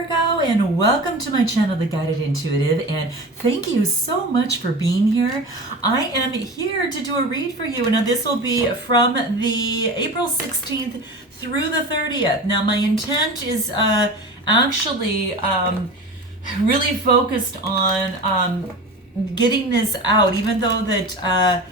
Virgo, and welcome to my channel, The Guided Intuitive, and thank you so much for being here. I am here to do a read for you. Now this will be from the April 16th through the 30th. Now my intent is actually really focused on getting this out, even though that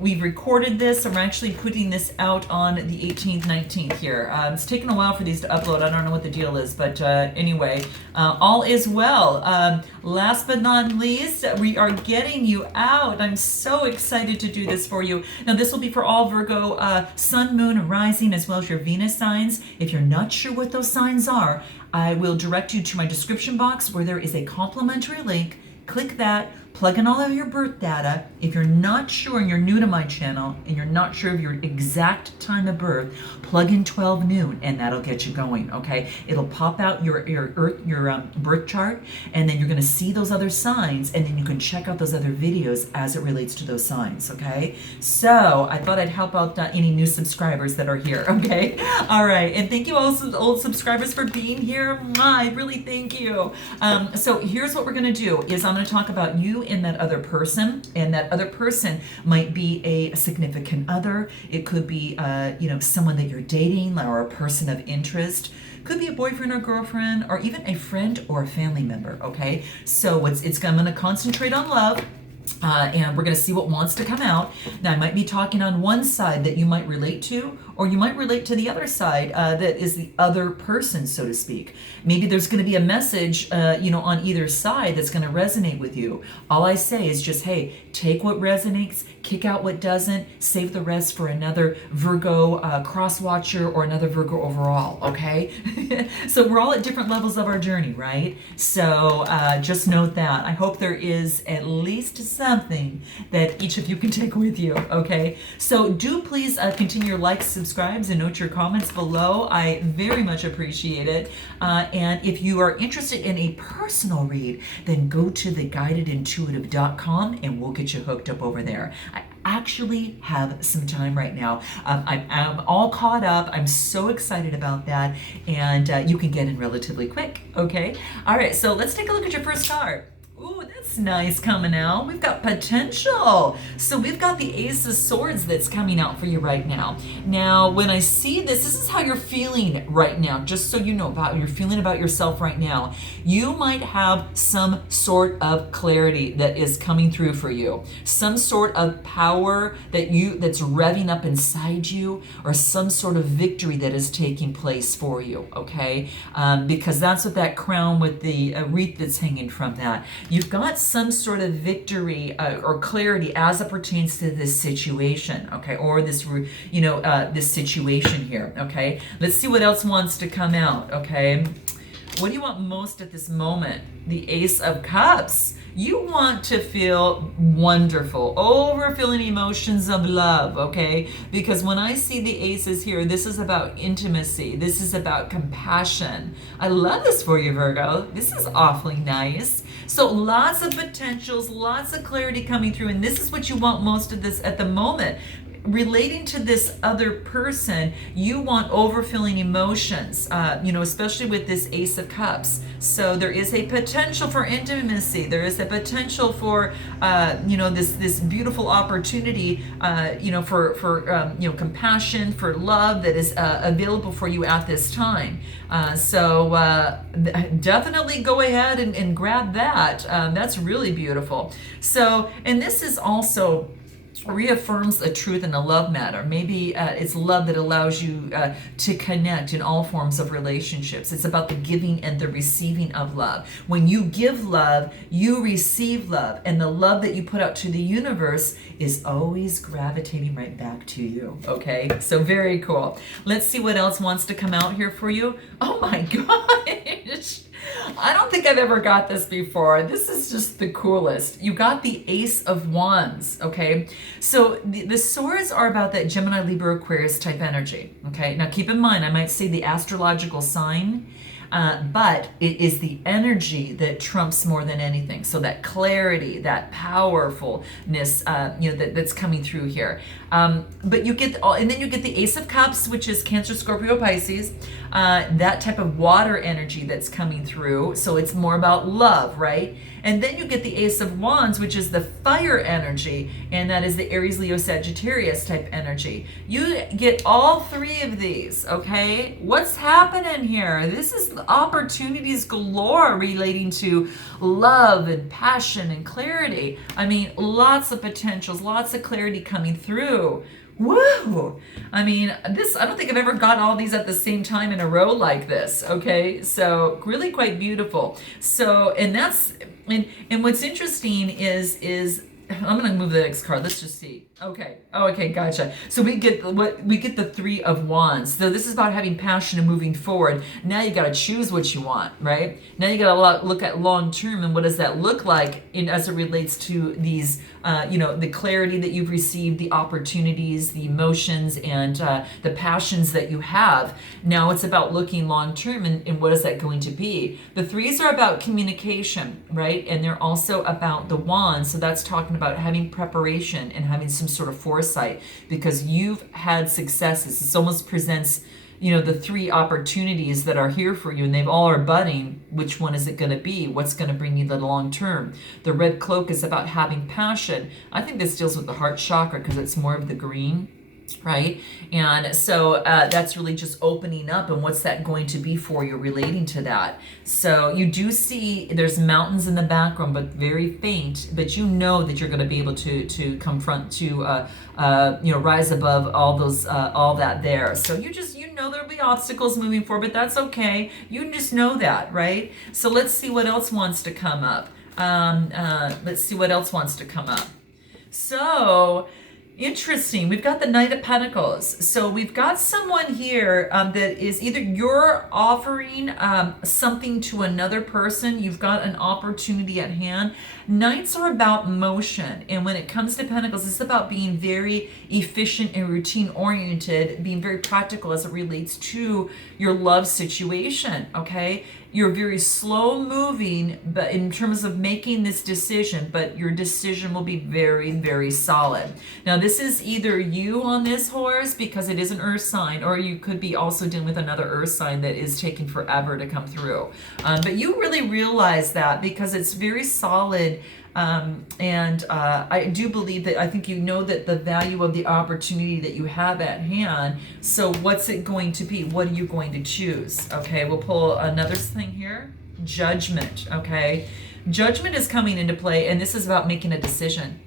we've recorded this, and we're actually putting this out on the 18th, 19th here. It's taken a while for these to upload. I don't know what the deal is, but anyway, all is well. Last but not least, we are getting you out. I'm so excited to do this for you. Now, this will be for all Virgo sun, moon, and rising, as well as your Venus signs. If you're not sure what those signs are, I will direct you to my description box where there is a complimentary link. Click that, plug in all of your birth data. If you're not sure and you're new to my channel and you're not sure of your exact time of birth, plug in 12 noon and that'll get you going, okay? It'll pop out your birth chart, and then you're gonna see those other signs, and then you can check out those other videos as it relates to those signs, okay? So I thought I'd help out any new subscribers that are here, okay? All right, and thank you all old subscribers for being here. I really thank you. So here's what we're gonna do is I'm gonna talk about you and that other person, and that other person might be a significant other. It could be someone that you're dating, or a person of interest. Could be a boyfriend or girlfriend, or even a friend or a family member, okay? So I'm going to concentrate on love. And we're going to see what wants to come out. Now, I might be talking on one side that you might relate to, or you might relate to the other side that is the other person, so to speak. Maybe there's going to be a message, on either side that's going to resonate with you. All I say is just, hey, take what resonates, kick out what doesn't, save the rest for another Virgo cross-watcher or another Virgo overall, okay? So we're all at different levels of our journey, right? So just note that. I hope there is at least something that each of you can take with you, okay? So do please continue your likes, subscribes, and note your comments below. I very much appreciate it. And if you are interested in a personal read, then go to theguidedintuitive.com and we'll get you hooked up over there. I actually have some time right now. I'm all caught up. I'm so excited about that. And you can get in relatively quick, okay? All right, so let's take a look at your first card. Ooh, that's nice coming out. We've got potential. So we've got the Ace of Swords that's coming out for you right now. Now, when I see this is how you're feeling right now, just so you know about you're feeling about yourself right now. You might have some sort of clarity that is coming through for you. Some sort of power that's revving up inside you, or some sort of victory that is taking place for you, okay? Because that's what that crown with the wreath that's hanging from that. You've got some sort of victory or clarity as it pertains to this situation, okay, or this, this situation here, okay? Let's see what else wants to come out, okay? What do you want most at this moment? The Ace of Cups. You want to feel wonderful, overfilling emotions of love, okay? Because when I see the aces here, this is about intimacy. This is about compassion. I love this for you, Virgo. This is awfully nice. So lots of potentials, lots of clarity coming through, and this is what you want most of this at the moment. Relating to this other person, you want overfilling emotions, especially with this Ace of Cups. So there is a potential for intimacy. There is a potential for, this beautiful opportunity, for compassion, for love that is available for you at this time. So definitely go ahead and grab that. That's really beautiful. So, and this is also reaffirms a truth in a love matter. Maybe it's love that allows you to connect in all forms of relationships. It's about the giving and the receiving of love. When you give love, you receive love, and the love that you put out to the universe is always gravitating right back to you, okay? So very cool. Let's see what else wants to come out here for you. Oh my gosh. I don't think I've ever got this before. This is just the coolest. You got the Ace of Wands, okay? So the swords are about that Gemini, Libra, Aquarius type energy, okay? Now keep in mind, I might say the astrological sign, but it is the energy that trumps more than anything. So that clarity, that powerfulness, that's coming through here. But you get, and then you get the Ace of Cups, which is Cancer, Scorpio, Pisces. that type of water energy that's coming through. So it's more about love, right? And then you get the Ace of Wands, which is the fire energy, and that is the Aries, Leo, Sagittarius type energy. You get all three of these, okay? What's happening here? This is opportunities galore relating to love and passion and clarity. I mean, lots of potentials, lots of clarity coming through. Woo! I mean, this, I don't think I've ever got all these at the same time in a row like this, okay? So really quite beautiful. So, and that's, and what's interesting is I'm going to move the next card. Let's just see. Okay. Oh, okay. Gotcha. So we get the Three of Wands. So this is about having passion and moving forward. Now you got to choose what you want, right? Now you got to look at long term and what does that look like as it relates to these, the clarity that you've received, the opportunities, the emotions, and the passions that you have. Now it's about looking long term and what is that going to be? The threes are about communication, right? And they're also about the wands. So that's talking about having preparation and having some sort of foresight because you've had successes. This almost presents, the three opportunities that are here for you and they've all are budding. Which one is it going to be? What's going to bring you the long term? The red cloak is about having passion. I think this deals with the heart chakra because it's more of the green. Right? And so that's really just opening up and what's that going to be for you relating to that. So you do see there's mountains in the background, but very faint, but you know that you're going to be able to confront, to rise above all those, all that there. So you know there'll be obstacles moving forward, but that's okay. You just know that, right? So let's see what else wants to come up. Let's see what else wants to come up. So, interesting. We've got the Knight of Pentacles. So we've got someone here that is either you're offering something to another person. You've got an opportunity at hand. Knights are about motion. And when it comes to Pentacles, it's about being very efficient and routine oriented, being very practical as it relates to your love situation. Okay. You're very slow moving, but in terms of making this decision, but your decision will be very, very solid. Now, this is either you on this horse because it is an earth sign, or you could be also dealing with another earth sign that is taking forever to come through. But you really realize that because it's very solid. I do believe that I think you know that the value of the opportunity that you have at hand. So what's it going to be? What are you going to choose? Okay, we'll pull another thing here. Judgment. Okay, judgment is coming into play, and this is about making a decision.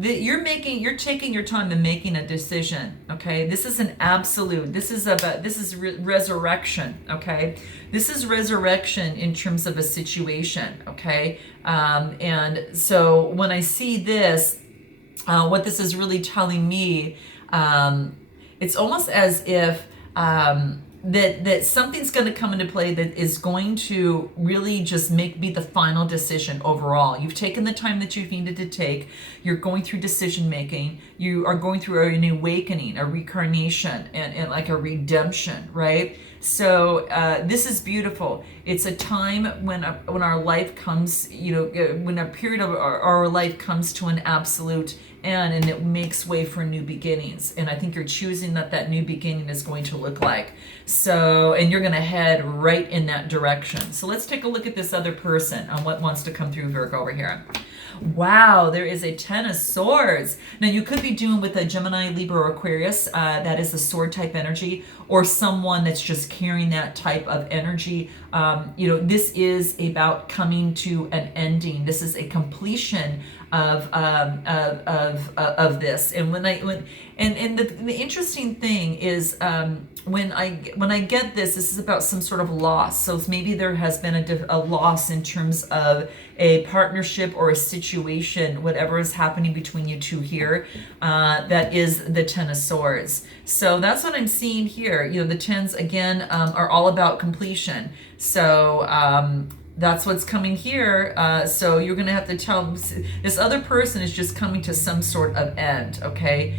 You're taking your time and making a decision. Okay, this is an absolute. This is resurrection. Okay, this is resurrection in terms of a situation. Okay, and so when I see this, what this is really telling me, it's almost as if that something's going to come into play that is going to really just be the final decision overall. You've taken the time that you've needed to take. You're going through decision making. You are going through an awakening, a reincarnation, and like a redemption, right? So this is beautiful. It's a time when our life comes, when a period of our life comes to an absolute end, and it makes way for new beginnings. And I think you're choosing that new beginning is going to look like. So, and you're going to head right in that direction. So let's take a look at this other person on what wants to come through Virgo over here. Wow, there is a Ten of Swords. Now you could be doing with a Gemini, Libra, or Aquarius. That is the sword type energy, or someone that's just carrying that type of energy. This is about coming to an ending. This is a completion of this. And the interesting thing is when I get this is about some sort of loss. So maybe there has been a loss in terms of a partnership or a situation, whatever is happening between you two here. That is the Ten of Swords. So that's what I'm seeing here. The tens again are all about completion. So that's what's coming here. So you're going to have to tell this other person is just coming to some sort of end. Okay.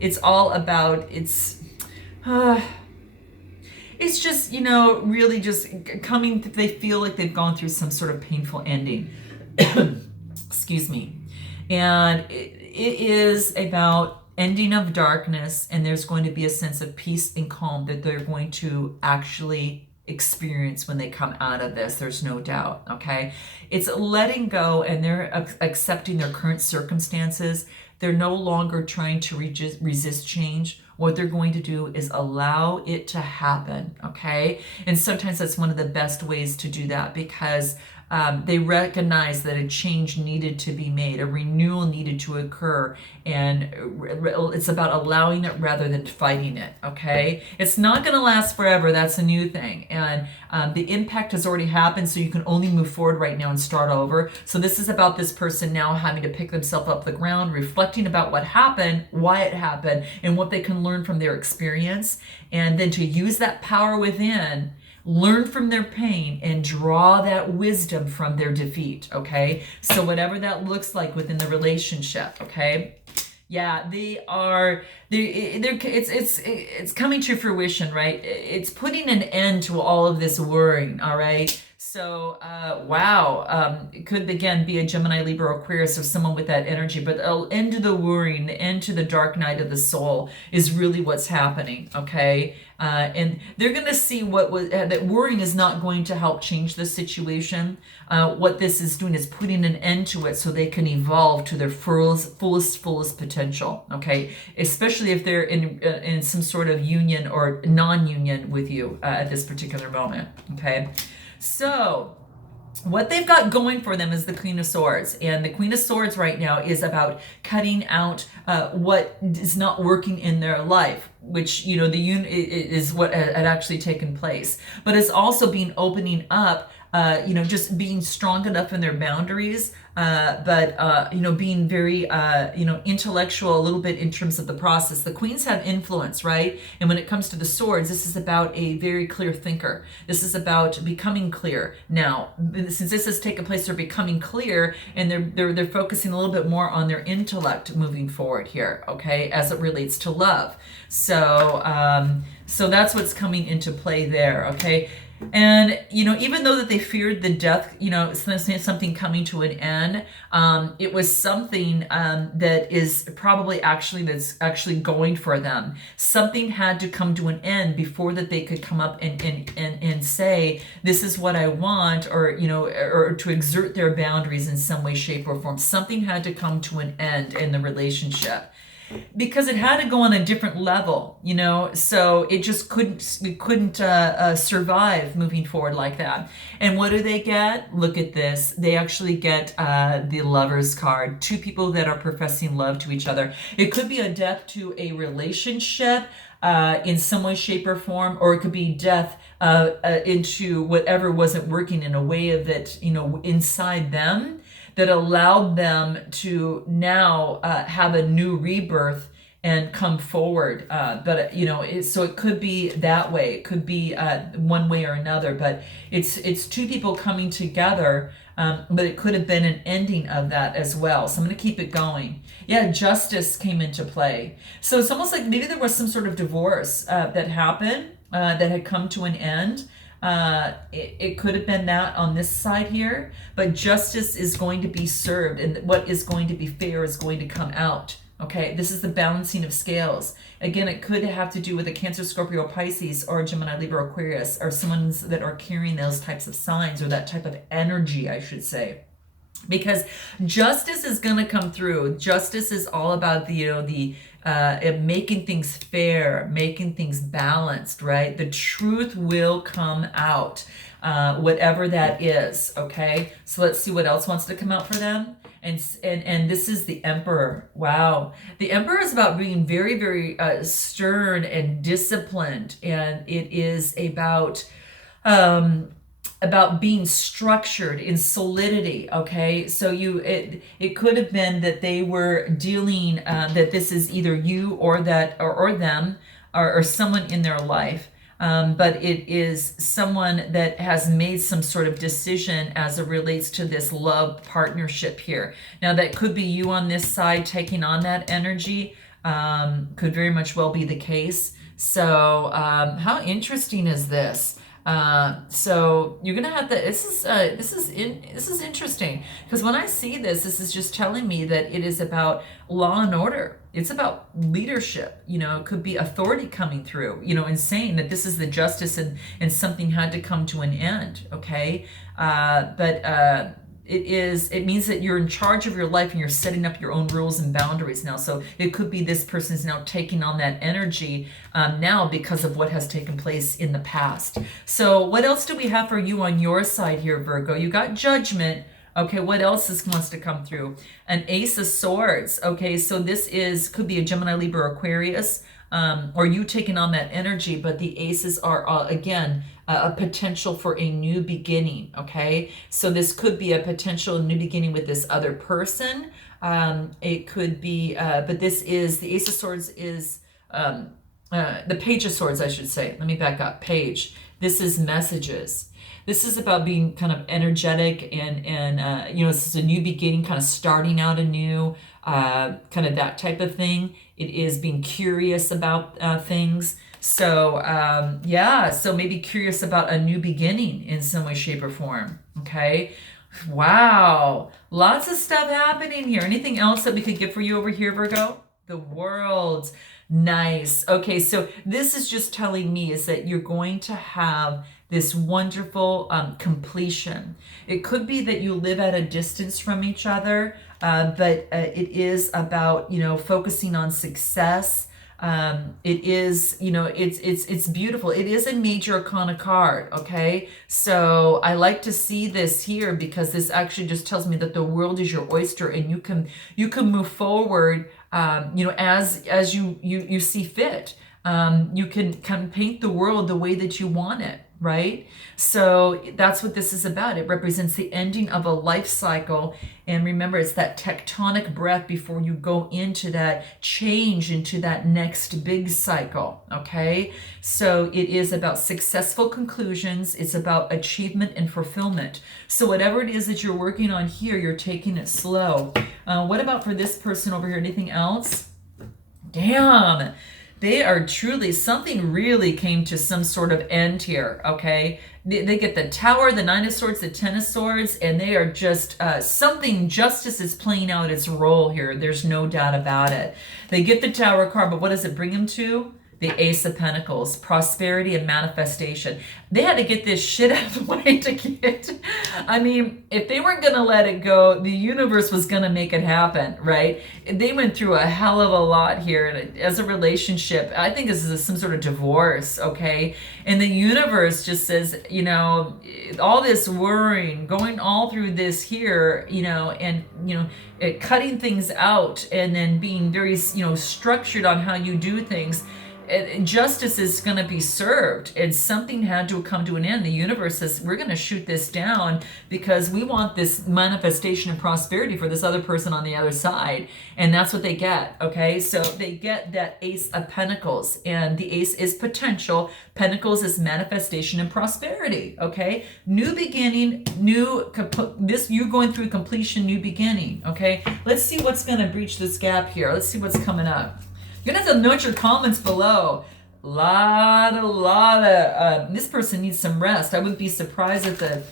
It's all about, it's just, really just coming, they feel like they've gone through some sort of painful ending. Excuse me. And it is about, ending of darkness, and there's going to be a sense of peace and calm that they're going to actually experience when they come out of this. There's no doubt, okay? It's letting go, and they're accepting their current circumstances. They're no longer trying to resist change. What they're going to do is allow it to happen, okay? And sometimes that's one of the best ways to do that, because they recognize that a change needed to be made, a renewal needed to occur, and it's about allowing it rather than fighting it, okay? It's not going to last forever. That's a new thing, and the impact has already happened, so you can only move forward right now and start over. So this is about this person now having to pick themselves up the ground, reflecting about what happened, why it happened, and what they can learn from their experience, and then to use that power within, learn from their pain, and draw that wisdom from their defeat, okay? So whatever that looks like within the relationship, okay? Yeah, it's coming to fruition, right? It's putting an end to all of this worrying, all right? So, wow, it could again be a Gemini, Libra, Aquarius, or someone with that energy, but the end to the worrying, the end to the dark night of the soul is really what's happening, okay? And they're going to see that worrying is not going to help change the situation. What this is doing is putting an end to it so they can evolve to their fullest potential, okay? Especially if they're in some sort of union or non-union with you at this particular moment, okay? So what they've got going for them is the Queen of Swords, and the Queen of Swords right now is about cutting out what is not working in their life, which, you know, is what had actually taken place, but it's also being opening up, you know, just being strong enough in their boundaries, but you know, being very, you know, intellectual a little bit in terms of the process. The queens have influence, right? And when it comes to the swords, this is about a very clear thinker. This is about becoming clear. Now, since this has taken place, they're becoming clear, and they're focusing a little bit more on their intellect moving forward here, okay, as it relates to love. So, so that's what's coming into play there, okay? And, you know, even though that they feared the death, you know, something coming to an end, it was something that is probably that's actually going for them. Something had to come to an end before that they could come up and say, this is what I want, or, you know, or to exert their boundaries in some way, shape, or form. Something had to come to an end in the relationship, because it had to go on a different level, you know, so it just couldn't survive moving forward like that. And what do they get? Look at this. They actually get the Lover's card. Two people that are professing love to each other. It could be a death to a relationship in some way, shape, or form, or it could be death into whatever wasn't working in a way of it, you know, inside them, that allowed them to now have a new rebirth and come forward. But, you know, so it could be that way. It could be one way or another, but it's two people coming together, but it could have been an ending of that as well. So I'm going to keep it going. Yeah, justice came into play. So it's almost like maybe there was some sort of divorce that happened, that had come to an end. It could have been that on this side here, but justice is going to be served, and what is going to be fair is going to come out. Okay, this is the balancing of scales. Again, it could have to do with a Cancer, Scorpio, Pisces, or Gemini, Libra, Aquarius, or someone that are carrying those types of signs, or that type of energy, I should say. Because justice is going to come through. Justice is all about the, you know, making things fair, making things balanced, right? The truth will come out, whatever that is, okay? So let's see what else wants to come out for them. And this is the Emperor. Wow. The Emperor is about being very, very stern and disciplined, and it is about being structured in solidity, okay? So it could have been that they were dealing, that this is either you or that, or them, or someone in their life, but it is someone that has made some sort of decision as it relates to this love partnership here. Now that could be you on this side taking on that energy, could very much well be the case. So how interesting is this? So you're gonna have to. This is interesting because when I see this, this is just telling me that it is about law and order. It's about leadership. You know, it could be authority coming through. You know, and saying that this is the justice and something had to come to an end. Okay, but it means that you're in charge of your life and you're setting up your own rules and boundaries now. So it could be this person is now taking on that energy now because of what has taken place in the past. So what else do we have for you on your side here, Virgo? You got Judgment. Okay, what else wants to come through? An Ace of Swords. Okay, so this could be a Gemini, Libra, Aquarius, or you taking on that energy, but the aces are, again, a potential for a new beginning, okay? So this could be a potential new beginning with this other person. It could be, but this is, the Ace of Swords is, the Page of Swords, I should say. Let me back up. Page. This is messages. This is about being kind of energetic and you know, this is a new beginning, kind of starting out anew, kind of that type of thing. It is being curious about things. So yeah, so maybe curious about a new beginning in some way, shape, or form. Okay. Wow. Lots of stuff happening here. Anything else that we could get for you over here, Virgo? The World. Nice. Okay, so this is just telling me is that you're going to have this wonderful completion. It could be that you live at a distance from each other, but it is about, you know, focusing on success. It is, you know, it's beautiful. It is a major arcana card. Okay. So I like to see this here because this actually just tells me that the world is your oyster and you can move forward, you know, as you see fit. You can paint the world the way that you want it. Right? So that's what this is about. It represents the ending of a life cycle. And remember, it's that tectonic breath before you go into that change, into that next big cycle. Okay? So it is about successful conclusions. It's about achievement and fulfillment. So whatever it is that you're working on here, you're taking it slow. What about for this person over here? Anything else? Damn. They are truly, something really came to some sort of end here, okay? They get the Tower, the Nine of Swords, the Ten of Swords, and they are just, justice is playing out its role here. There's no doubt about it. They get the Tower card, but what does it bring them to? The Ace of Pentacles, prosperity and manifestation. They had to get this shit out of the way to get, I mean, if they weren't going to let it go, the universe was going to make it happen, right? They went through a hell of a lot here as a relationship. I think this is some sort of divorce, okay? And the universe just says, you know, all this worrying, going all through this here, you know, and, you know, cutting things out and then being very, you know, structured on how you do things. Justice is going to be served and something had to come to an end. The universe says we're going to shoot this down because we want this manifestation and prosperity for this other person on the other side, and that's what they get. Okay, so they get that Ace of Pentacles, and the Ace is potential, Pentacles is manifestation and prosperity. Okay, new beginning, you're going through completion, new beginning. Okay, let's see what's going to breach this gap here. Let's see what's coming up. You're going to have to note your comments below. Lot of, this person needs some rest. I wouldn't be surprised if the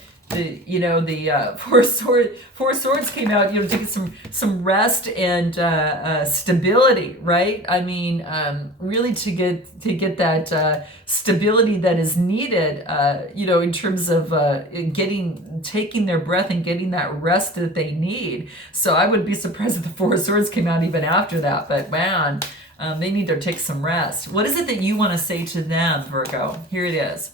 Four Swords came out, you know, to get some rest and stability, right? I mean, really to get that stability that is needed, you know, in terms of taking their breath and getting that rest that they need. So I wouldn't be surprised if the Four Swords came out even after that. But man, they need to take some rest. What is it that you want to say to them, Virgo? Here it is.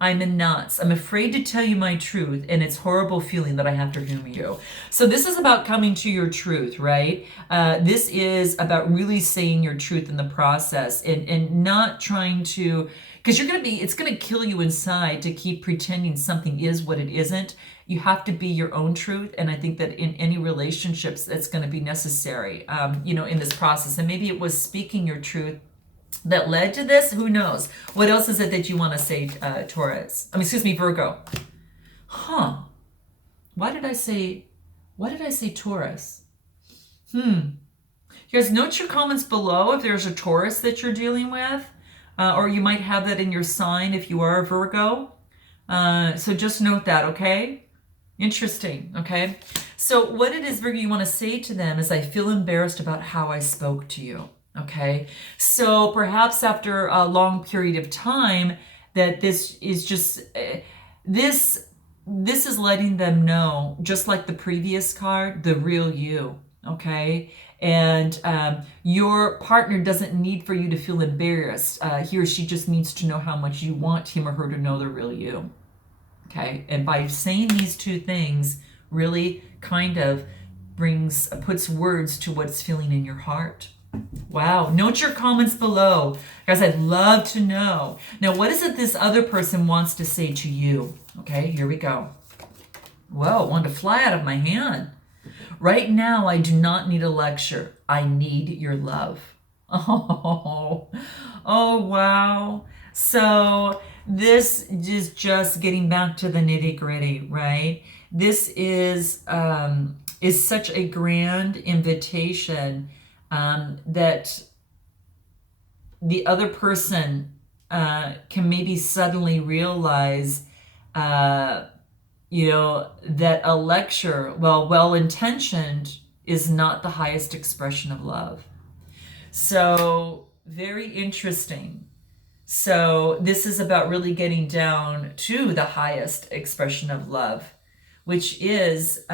I'm in knots. I'm afraid to tell you my truth, and it's horrible feeling that I have to humor you. So this is about coming to your truth, right? This is about really saying your truth in the process and not trying to, because it's going to kill you inside to keep pretending something is what it isn't. You have to be your own truth. And I think that in any relationships, that's going to be necessary, you know, in this process. And maybe it was speaking your truth that led to this. Who knows? What else is it that you want to say, Taurus? Virgo. Huh. Why did I say Taurus? You guys, note your comments below if there's a Taurus that you're dealing with. or you might have that in your sign if you are a Virgo. So just note that, okay? Interesting, okay? So what it is, Virgo, you want to say to them is, I feel embarrassed about how I spoke to you, okay? So perhaps after a long period of time, that this is just, this is letting them know, just like the previous card, the real you, okay? And your partner doesn't need for you to feel embarrassed. He or she just needs to know how much you want him or her to know the real you, okay? And by saying these two things, really kind of puts words to what's feeling in your heart. Wow. Note your comments below. Guys, I'd love to know. Now, what is it this other person wants to say to you? Okay, here we go. Whoa, it wanted to fly out of my hand. Right now, I do not need a lecture. I need your love. Oh, wow. So this is just getting back to the nitty-gritty, right? This is such a grand invitation that the other person can maybe suddenly realize, you know, that a lecture, while well-intentioned, is not the highest expression of love. So very interesting. So this is about really getting down to the highest expression of love, which is,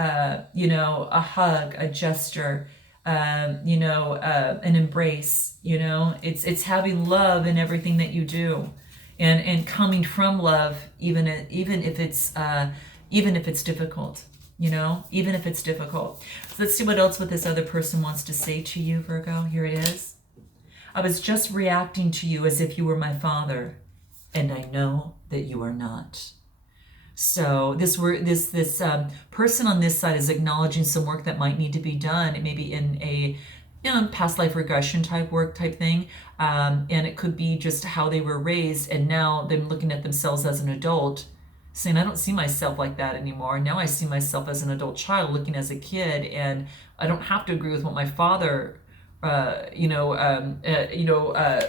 you know, a hug, a gesture, you know, an embrace. You know, it's having love in everything that you do, and coming from love, even if it's difficult. You know, even if it's difficult. So let's see what else this other person wants to say to you, Virgo. Here it is. I was just reacting to you as if you were my father, and I know that you are not. So this person on this side is acknowledging some work that might need to be done. It may be in a, you know, past life regression type work type thing, and it could be just how they were raised, and now they're looking at themselves as an adult, saying, I don't see myself like that anymore. Now I see myself as an adult child looking as a kid, and I don't have to agree with what my father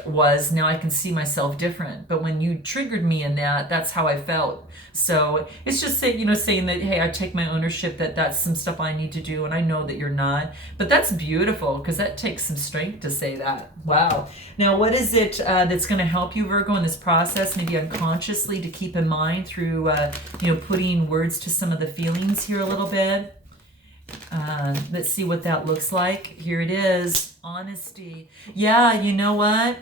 was. Now I can see myself different. But when you triggered me in that, that's how I felt. So it's just saying that, hey, I take my ownership that that's some stuff I need to do, and I know that you're not. But that's beautiful, because that takes some strength to say that. Wow. Now, what is it that's going to help you, Virgo, in this process, maybe unconsciously, to keep in mind through, putting words to some of the feelings here a little bit? Let's see what that looks like. Here it is. Honesty. Yeah, you know what?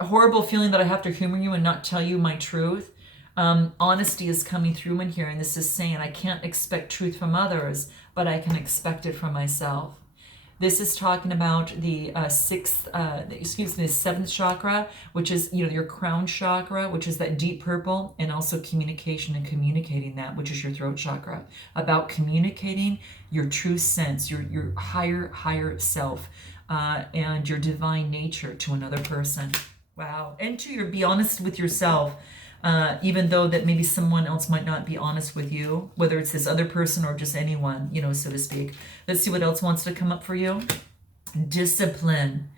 Horrible feeling that I have to humor you and not tell you my truth. Honesty is coming through in here, and this is saying I can't expect truth from others, but I can expect it from myself. This is talking about the seventh chakra, which is, you know, your crown chakra, which is that deep purple, and also communication and communicating that, which is your throat chakra, about communicating your true sense, your higher self, and your divine nature to another person. Wow. And be honest with yourself. Even though that maybe someone else might not be honest with you, whether it's this other person or just anyone, you know, so to speak. Let's see what else wants to come up for you. Discipline.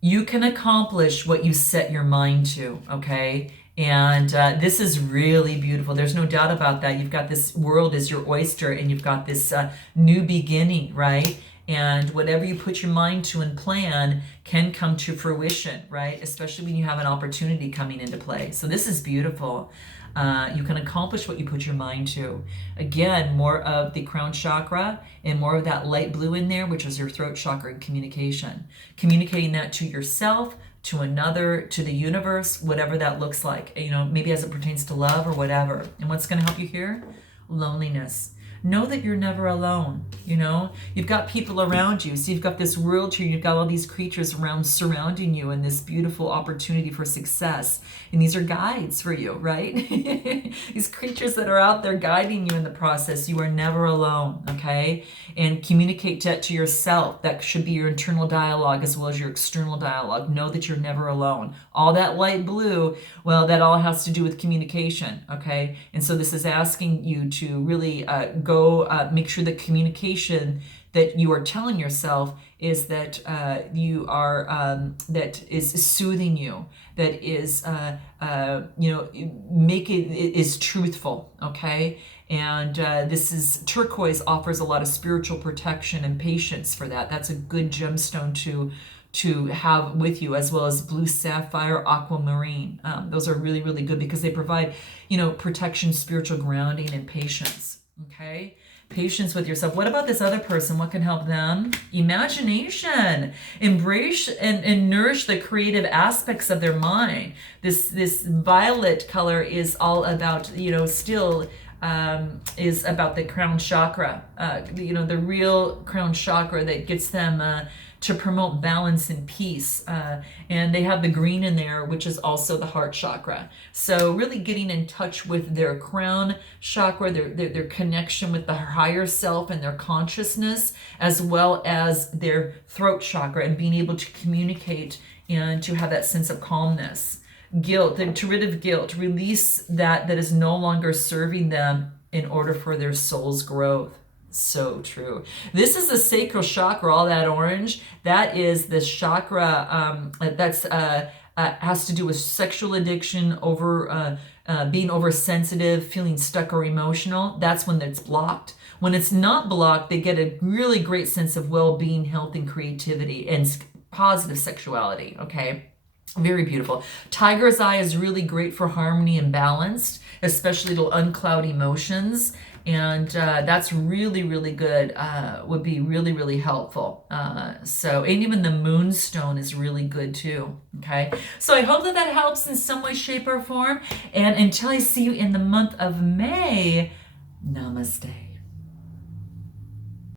You can accomplish what you set your mind to, okay? And this is really beautiful. There's no doubt about that. You've got this world as your oyster, and you've got this new beginning, right? And whatever you put your mind to and plan can come to fruition, right? Especially when you have an opportunity coming into play. So this is beautiful. You can accomplish what you put your mind to. Again, more of the crown chakra and more of that light blue in there, which is your throat chakra and communication. Communicating that to yourself, to another, to the universe, whatever that looks like. You know, maybe as it pertains to love or whatever. And what's going to help you here? Loneliness. Know that you're never alone. You know, you've got people around you. So you've got this world here, you've got all these creatures surrounding you, and this beautiful opportunity for success. And these are guides for you, right? These creatures that are out there guiding you in the process. You are never alone, okay? And communicate that to yourself. That should be your internal dialogue as well as your external dialogue. Know that you're never alone. All that light blue, well, that all has to do with communication, okay? And so this is asking you to really make sure the communication that you are telling yourself is that you are that is soothing you, that is is truthful. Okay. And this is turquoise, offers a lot of spiritual protection and patience for that. That's a good gemstone to have with you, as well as blue sapphire, aquamarine. Those are really, really good because they provide, protection, spiritual grounding, and patience. Okay. Patience with yourself. What about this other person? What can help them? Imagination. Embrace and nourish the creative aspects of their mind. This violet color is all about, still is about the crown chakra. The real crown chakra that gets them to promote balance and peace. And they have the green in there, which is also the heart chakra. So really getting in touch with their crown chakra, their connection with the higher self and their consciousness, as well as their throat chakra, and being able to communicate and to have that sense of calmness. Guilt, to rid of guilt, release that is no longer serving them in order for their soul's growth. So true. This is the sacral chakra, all that orange. That is the chakra that's has to do with sexual addiction, being oversensitive, feeling stuck or emotional. That's when it's blocked. When it's not blocked, they get a really great sense of well-being, health, and creativity, and positive sexuality. Okay. Very beautiful. Tiger's eye is really great for harmony and balance, especially it'll uncloud emotions. And that's really, really good, would be really, really helpful. And even the moonstone is really good too, okay? So I hope that helps in some way, shape, or form. And until I see you in the month of May, namaste.